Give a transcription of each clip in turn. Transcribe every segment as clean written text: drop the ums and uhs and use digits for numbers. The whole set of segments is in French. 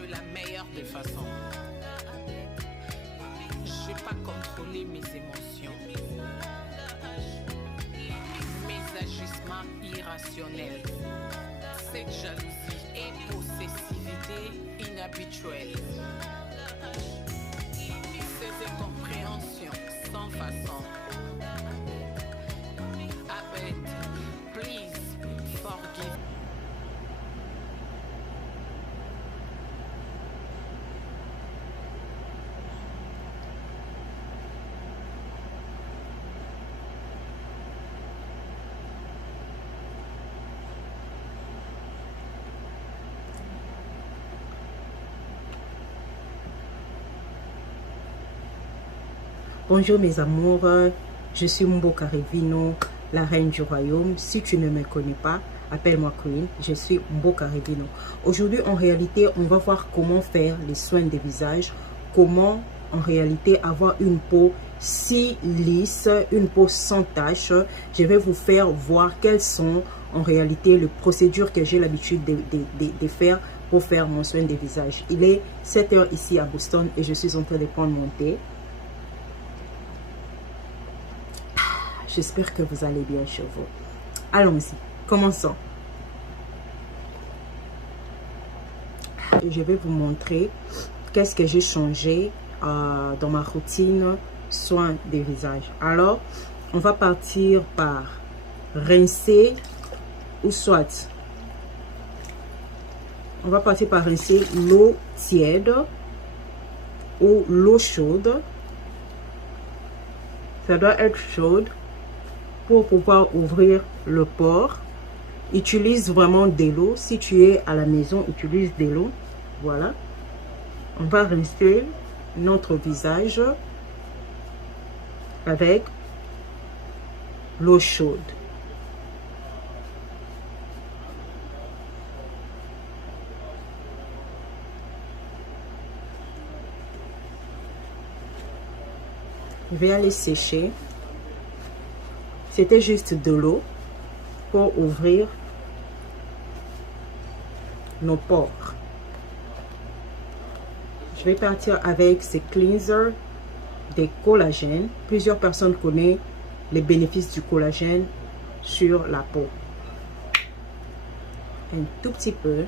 de la meilleure des façons. Je vais pas contrôler mes émotions, mes agissements irrationnels, cette jalousie et possessivité inhabituelle, ces incompréhensions sans façon. Abed, please forgive. Bonjour mes amours, je suis Mboka Revino, la reine du royaume. Si tu ne me connais pas, appelle-moi Queen, je suis Mboka Revino. Aujourd'hui, en réalité, on va voir comment faire les soins de visage, comment en réalité avoir une peau si lisse, une peau sans taches. Je vais vous faire voir quelles sont en réalité les procédures que j'ai l'habitude de faire pour faire mon soin de visage. Il est 7 h ici à Boston et je suis en train de prendre mon thé. J'espère que vous allez bien chez vous. Allons-y, commençons. Je vais vous montrer qu'est-ce que j'ai changé dans ma routine soin des visages. Alors, on va partir par rincer ou soit. On va partir par rincer l'eau tiède ou l'eau chaude. Ça doit être chaude pour pouvoir ouvrir le pore. Utilise vraiment de l'eau. Si tu es à la maison, utilise de l'eau. Voilà. On va rincer notre visage avec l'eau chaude. Je vais aller sécher. C'était juste de l'eau pour ouvrir nos pores. Je vais partir avec ce cleanser de collagène. Plusieurs personnes connaissent les bénéfices du collagène sur la peau. Un tout petit peu.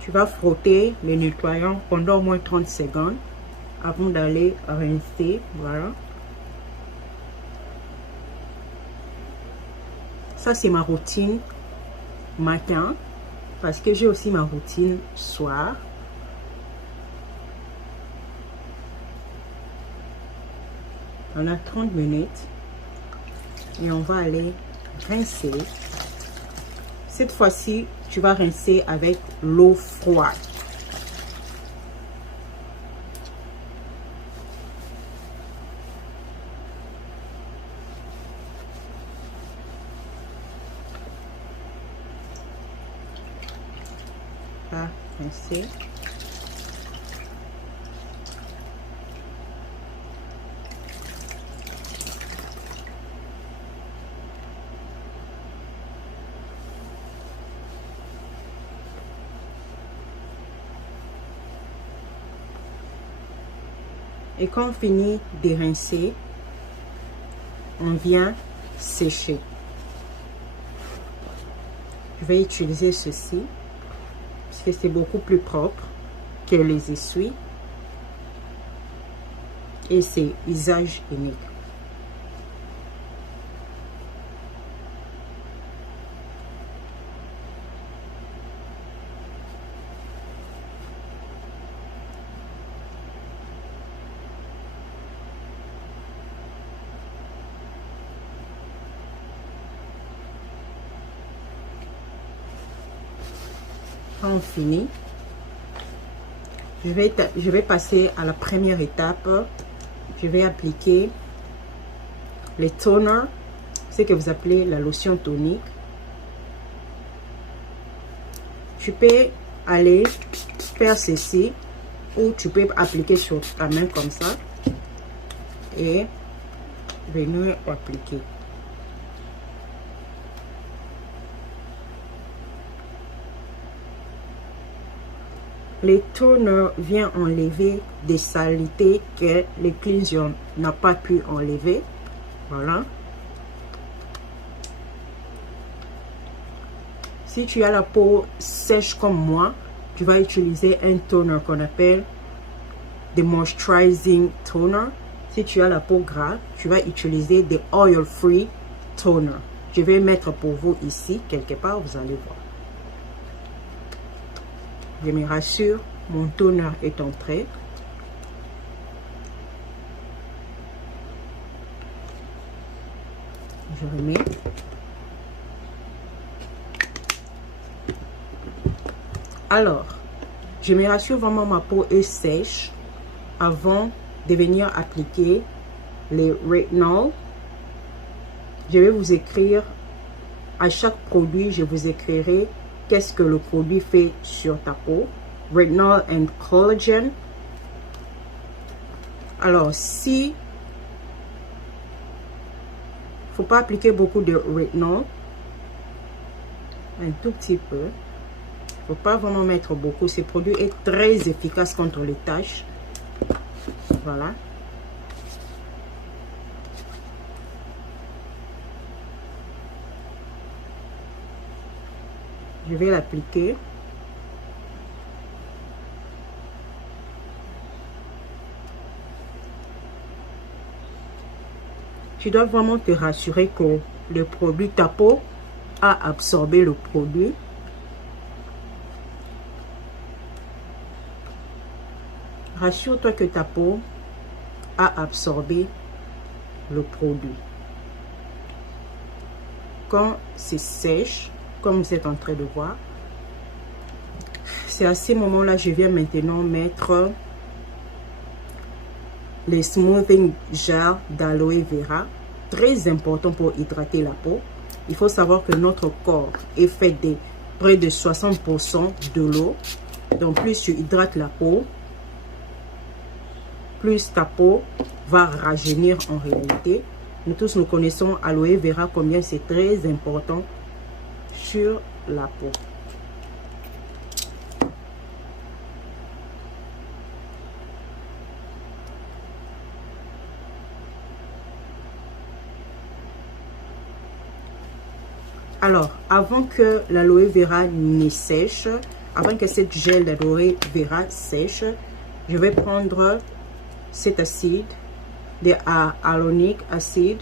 Tu vas frotter le nettoyant pendant au moins 30 secondes avant d'aller rincer. Voilà. Ça, c'est ma routine matin parce que j'ai aussi ma routine soir. On a 30 minutes et on va aller rincer. Cette fois-ci, tu vas rincer avec l'eau froide. On va rincer. Et quand on finit de rincer, on vient sécher. Je vais utiliser ceci parce que c'est beaucoup plus propre que les essuies. Et c'est usage unique. Quand on finit, je vais passer à la première étape. Je vais appliquer les toners, ce que vous appelez la lotion tonique. Tu peux aller faire ceci, ou tu peux appliquer sur ta main comme ça et venir appliquer. Les toner vient enlever des saletés que les cleanser n'a pas pu enlever. Voilà. Si tu as la peau sèche comme moi, tu vas utiliser un toner qu'on appelle des moisturizing toner. Si tu as la peau grasse, tu vas utiliser des oil free toner. Je vais mettre pour vous ici, quelque part, vous allez voir. Je me rassure, mon toner est entré. Je remets. Alors, je me rassure vraiment ma peau est sèche avant de venir appliquer les retinol. Je vais vous écrire à chaque produit, je vous écrirai qu'est-ce que le produit fait sur ta peau. Retinol and collagen. Alors, si faut pas appliquer beaucoup de retinol, un tout petit peu. Faut pas vraiment mettre beaucoup. Ce produit est très efficace contre les taches. Voilà. Je vais l'appliquer. Tu dois vraiment te rassurer que le produit, ta peau a absorbé le produit. Rassure-toi que ta peau a absorbé le produit. Quand c'est sèche, comme vous êtes en train de voir, c'est à ces moments-là, je viens maintenant mettre les smoothing gel d'aloe vera. Très important pour hydrater la peau. Il faut savoir que notre corps est fait de près de 60% de l'eau. Donc plus tu hydrates la peau, plus ta peau va rajeunir en réalité. Nous tous nous connaissons aloe vera, combien c'est très important sur la peau. Alors, avant que l'aloe vera ne sèche, avant que cette gel d'aloe vera sèche, je vais prendre cet acide, de hyaluronic acid.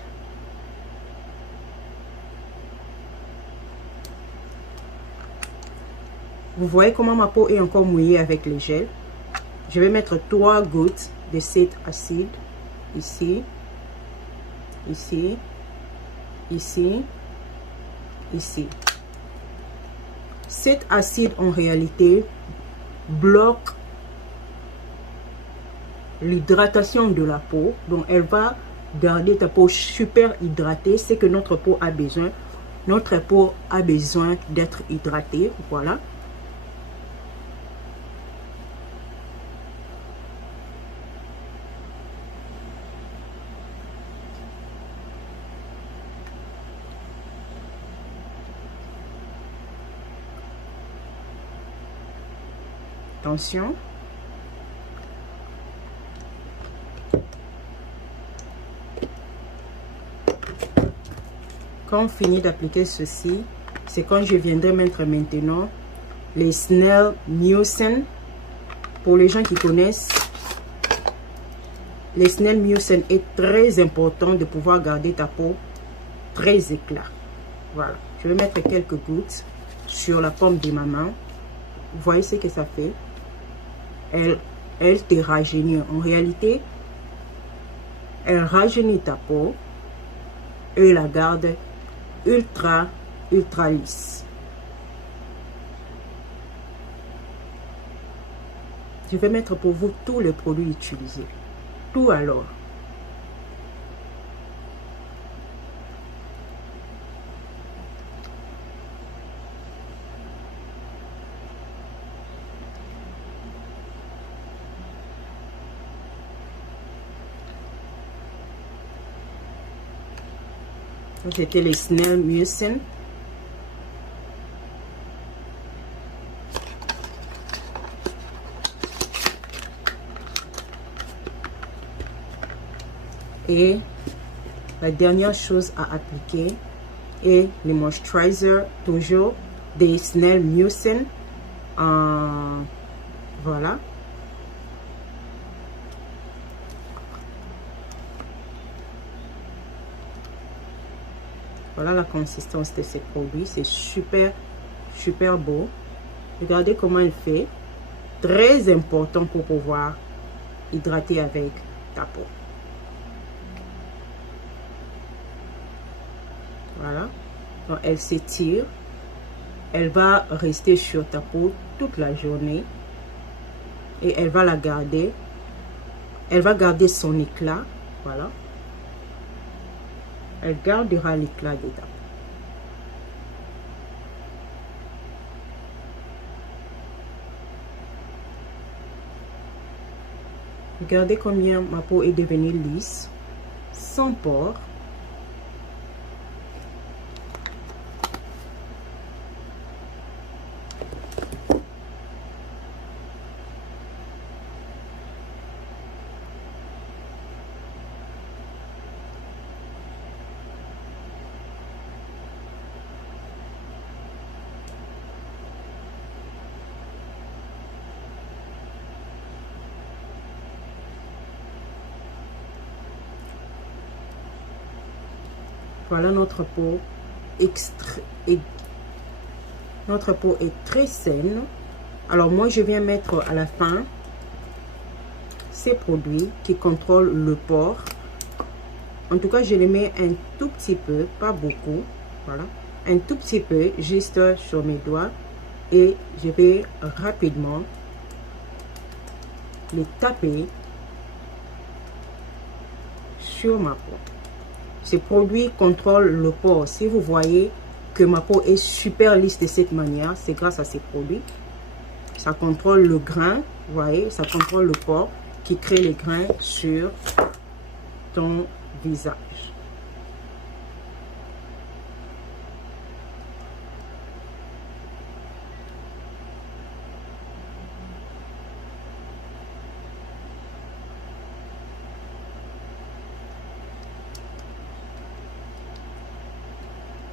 Vous voyez comment ma peau est encore mouillée avec les gels. Je vais mettre 3 gouttes de cet acide ici, ici, ici, ici. Cet acide en réalité bloque l'hydratation de la peau, donc elle va garder ta peau super hydratée. C'est que notre peau a besoin. Notre peau a besoin d'être hydratée. Voilà. Attention. Quand on finit d'appliquer ceci, c'est quand je viendrai mettre maintenant les Snell Mucin. Pour les gens qui connaissent, les Snell Mucin est très important de pouvoir garder ta peau très éclat. Voilà, je vais mettre quelques gouttes sur la paume de ma main. Vous voyez ce que ça fait? Elle te rajeunit. En réalité, elle rajeunit ta peau et la garde ultra lisse. Je vais mettre pour vous tous les produits utilisés. Tout alors. C'était les Snell Mucin. Et la dernière chose à appliquer est le moisturizer, toujours des Snell Mucin. Voilà. Voilà la consistance de ces produits. C'est super, super beau. Regardez comment il fait. Très important pour pouvoir hydrater avec ta peau. Voilà. Donc, elle s'étire. Elle va rester sur ta peau toute la journée. Et elle va la garder. Elle va garder son éclat. Voilà. Elle gardera l'éclat de ta peau. Regardez combien ma peau est devenue lisse, sans pores. Voilà notre peau. Notre peau est très saine. Alors moi je viens mettre à la fin ces produits qui contrôlent le pore. En tout cas je les mets un tout petit peu, pas beaucoup. Voilà, un tout petit peu juste sur mes doigts. Et je vais rapidement les taper sur ma peau. Ces produits contrôlent le pore. Si vous voyez que ma peau est super lisse de cette manière, c'est grâce à ces produits. Ça contrôle le grain, vous voyez, ça contrôle le pore qui crée les grains sur ton visage.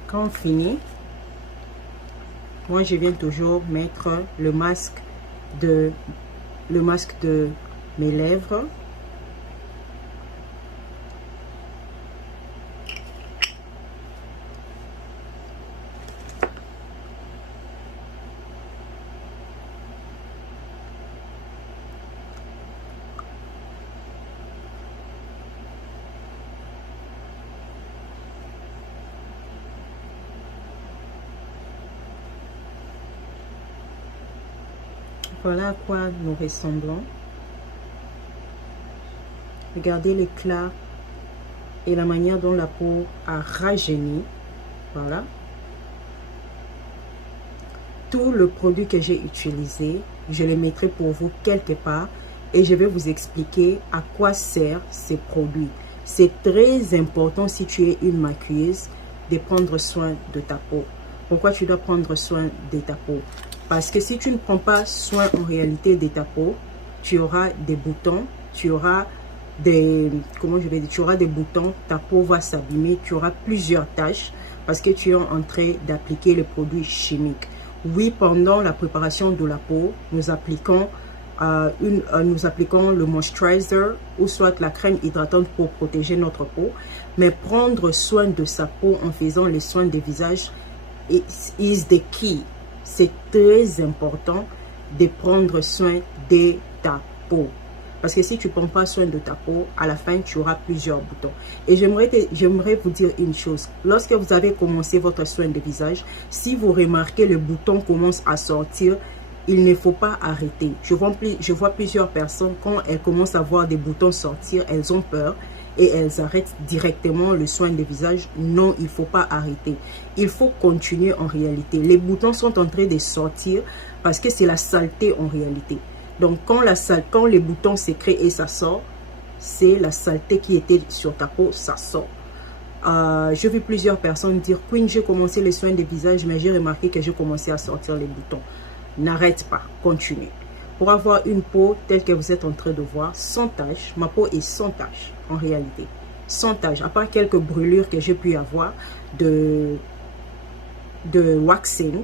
Quand on finit, moi je viens toujours mettre le masque de mes lèvres. Voilà à quoi nous ressemblons. Regardez l'éclat et la manière dont la peau a rajeuni. Voilà. Tout le produit que j'ai utilisé, je le mettrai pour vous quelque part et je vais vous expliquer à quoi servent ces produits. C'est très important si tu es une maquilleuse de prendre soin de ta peau. Pourquoi tu dois prendre soin de ta peau? Parce que si tu ne prends pas soin en réalité de ta peau, tu auras des boutons, tu auras des, tu auras des boutons, ta peau va s'abîmer, tu auras plusieurs taches parce que tu es en train d'appliquer les produits chimiques. Oui, pendant la préparation de la peau, nous appliquons le moisturizer ou soit la crème hydratante pour protéger notre peau. Mais prendre soin de sa peau en faisant les soins de visage is the key. C'est très important de prendre soin de ta peau. Parce que si tu ne prends pas soin de ta peau, à la fin, tu auras plusieurs boutons. Et j'aimerais vous dire une chose. Lorsque vous avez commencé votre soin de visage, si vous remarquez le bouton commence à sortir, il ne faut pas arrêter. Je vois plusieurs personnes, quand elles commencent à voir des boutons sortir, elles ont peur et elles arrêtent directement le soin de visage. Non, il ne faut pas arrêter. Il faut continuer en réalité. Les boutons sont en train de sortir parce que c'est la saleté en réalité. Donc, quand les boutons se créent et ça sort, c'est la saleté qui était sur ta peau, ça sort. Je vis plusieurs personnes dire « Queen, j'ai commencé les soins de visage, mais j'ai remarqué que j'ai commencé à sortir les boutons. » N'arrête pas, continue. Pour avoir une peau telle que vous êtes en train de voir, sans taches, ma peau est sans taches en réalité. Sans taches, à part quelques brûlures que j'ai pu avoir de waxing,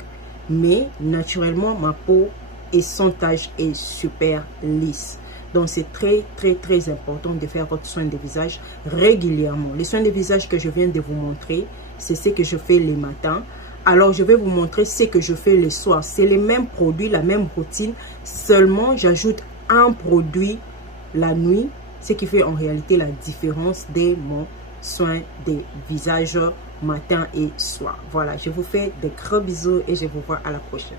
mais naturellement ma peau est sans taches et super lisse. Donc c'est très important de faire votre soin de visage régulièrement. Les soins de visage que je viens de vous montrer, c'est ce que je fais les matins. Alors je vais vous montrer ce que je fais le soir. C'est les mêmes produits, la même routine, seulement j'ajoute un produit la nuit, ce qui fait en réalité la différence de mon soin de visage matin et soir. Voilà, je vous fais de gros bisous et je vous vois à la prochaine.